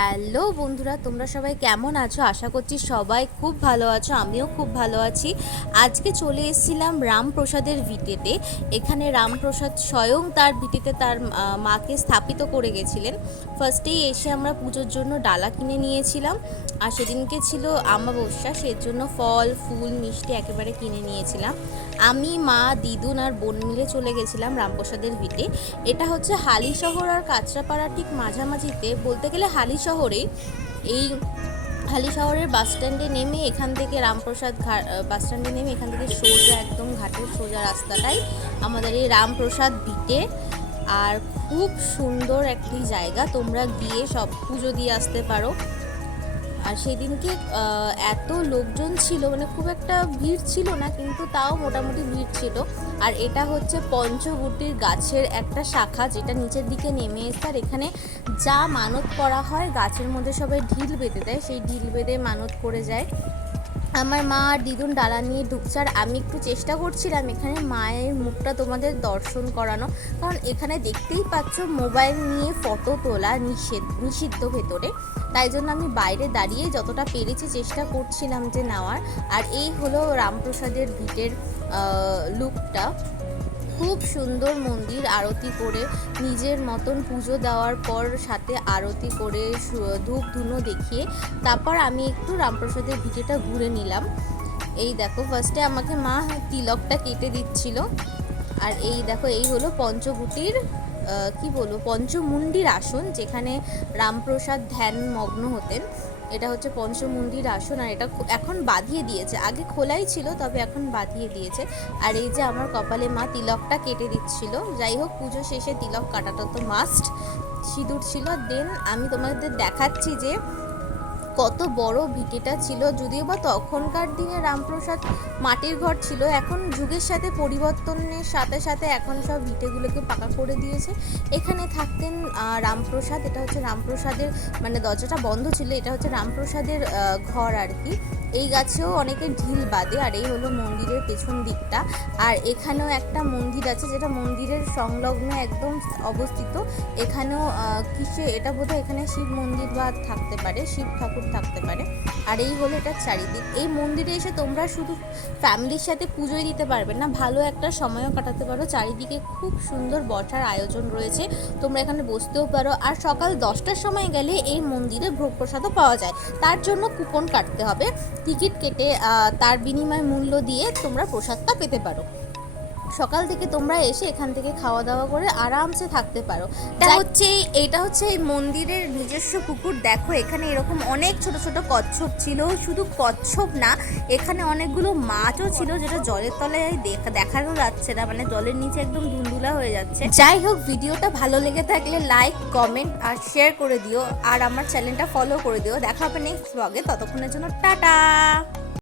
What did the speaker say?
Hello বন্ধুরা, তোমরা সবাই কেমন আছো? আশা করছি সবাই খুব ভালো আছো, আমিও খুব ভালো আছি। আজকে চলে এসেছিলাম রামপ্রসাদের ভিটেতে। এখানে রামপ্রসাদ স্বয়ং তার ভিটেতে তার মাকে স্থাপিত করে গেছিলেন। ফার্স্টেই এসে আমরা পুজোর জন্য ডালা কিনে নিয়েছিলাম, আর সেদিনকে ছিল অমাবস্যা, সেজন্য ফল ফুল মিষ্টি একেবারে কিনে নিয়েছিলাম। আমি, মা, দিদুন আর বোন মিলে চলে গেছিলাম রামপ্রসাদের ভিটে। এটা হচ্ছে হালিশহর আর কাঁচরাপাড়া ঠিক মাঝামাঝিতে, বলতে গেলে হালিশহরে। এই হালিশহরের বাস স্ট্যান্ডে নেমে এখান থেকে রামপ্রসাদ বাস স্ট্যান্ডে নেমে এখান থেকে সোজা একদম ঘাটের সোজা রাস্তাটাই আমাদের এই রামপ্রসাদ ভিটে। আর খুব সুন্দর একটি জায়গা, তোমরা গিয়ে সব পুজো দিয়ে আসতে পারো। আর সেদিনকে এত লোকজন ছিল, মানে খুব একটা ভিড় ছিল না, কিন্তু তাও মোটামুটি ভিড় ছিল। আর এটা হচ্ছে পঞ্চবটির গাছের একটা শাখা, যেটা নিচের দিকে নেমে এসে, আর এখানে যা মানত করা হয় গাছের মধ্যে সবাই ঢিল বেঁধে দেয়, সেই ঢিল বেঁধে মানত করে যায়। আমার মা আর দিদুন ডালা নিয়ে ঢুকছে, আর আমি একটু চেষ্টা করছিলাম এখানে মায়ের মুখটা তোমাদের দর্শন করানো, কারণ এখানে দেখতেই পাচ্ছ মোবাইল নিয়ে ফটো তোলা নিষিদ্ধ ভেতরে। তাই জন্য আমি বাইরে দাঁড়িয়ে যতটা পেরেছি চেষ্টা করছিলাম যে নেওয়ার। আর এই হলো রামপ্রসাদের ভিটের লুকটা। খুব সুন্দর মন্দির, আরতি করে নিজের মতন পুজো দেওয়ার পর সাথে আরতি করে ধূপ ধুনো দেখিয়ে তারপর আমি একটু রামপ্রসাদের ভিটেটা ঘুরে নিলাম। এই দেখো, ফার্স্টে আমাকে মা তিলকটা কেটে দিচ্ছিল। আর এই দেখো, এই হলো পঞ্চবটির কি বলবো, পঞ্চমুণ্ডির আসন, যেখানে রামপ্রসাদ ধ্যান মগ্ন হতেন। এটা হচ্ছে পঞ্চমুণ্ডির আসন, আর এটা এখন বাঁধিয়ে দিয়েছে, আগে খোলাই ছিল তবে এখন বাঁধিয়ে দিয়েছে। আর এই যে আমার কপালে মা তিলকটা কেটে দিচ্ছিল। যাই হোক, পুজো শেষে তিলক কাটাটা তো মাস্ট। সিঁদুর ছিল। দেন আমি তোমাদের দেখাচ্ছি যে কত বড় ভিটেটা ছিল। যদিও বা তখনকার দিনে রামপ্রসাদ মাটির ঘর ছিল, এখন যুগের সাথে পরিবর্তনের সাথে সাথে এখন সব ভিটেগুলোকে পাকা করে দিয়েছে। এখানে থাকতেন রামপ্রসাদ। এটা হচ্ছে রামপ্রসাদের, মানে দরজাটা বন্ধ ছিল, এটা হচ্ছে রামপ্রসাদের ঘর আর কি। এই গাছেও অনেকে ঢিল বাঁধে। আর এই হলো মন্দিরের পেছন দিকটা। আর এখানেও একটা মন্দির আছে, যেটা মন্দিরের সংলগ্ন একদম অবস্থিত। এখানেও কিসে এটা বোধহয় এখানে শিব মন্দির বা থাকতে পারে, শিব ঠাকুর থাকতে পারে। আর এই হলো এটার চারিদিক। এই মন্দিরে এসে তোমরা শুধু ফ্যামিলির সাথে পুজোই দিতে পারবে না, ভালো একটা সময়ও কাটাতে পারো। চারিদিকে খুব সুন্দর বসার আয়োজন রয়েছে, তোমরা এখানে বসতেও পারো। আর সকাল 10টার সময় গেলে এই মন্দিরে ভোগ প্রসাদও পাওয়া যায়, তার জন্য কুপন কাটতে হবে। টিকিট কেটে তার বিনিময় মূল্য দিয়ে তোমরা প্রসাদটা পেতে পারো। সকাল থেকে তোমরা এসে এখান থেকে খাওয়া দাওয়া করে আরামসে থাকতে পারো। এটা হচ্ছে এই মন্দিরের নিজস্ব পুকুর। দেখো, এখানে এরকম অনেক ছোট ছোট কচ্ছপ ছিল। শুধু কচ্ছপ না, এখানে অনেকগুলো মাছও ছিল, যেটা জলের তলায় দেখানো যাচ্ছে না, মানে জলের নিচে একদম ধুন্দুলা হয়ে যাচ্ছে। যাই হোক, ভিডিওটা ভালো লেগে থাকলে লাইক, কমেন্ট আর শেয়ার করে দিও, আর আমার চ্যানেলটা ফলো করে দিও। দেখা হবে নেক্সট ব্লগে, ততক্ষণের জন্য টাটা।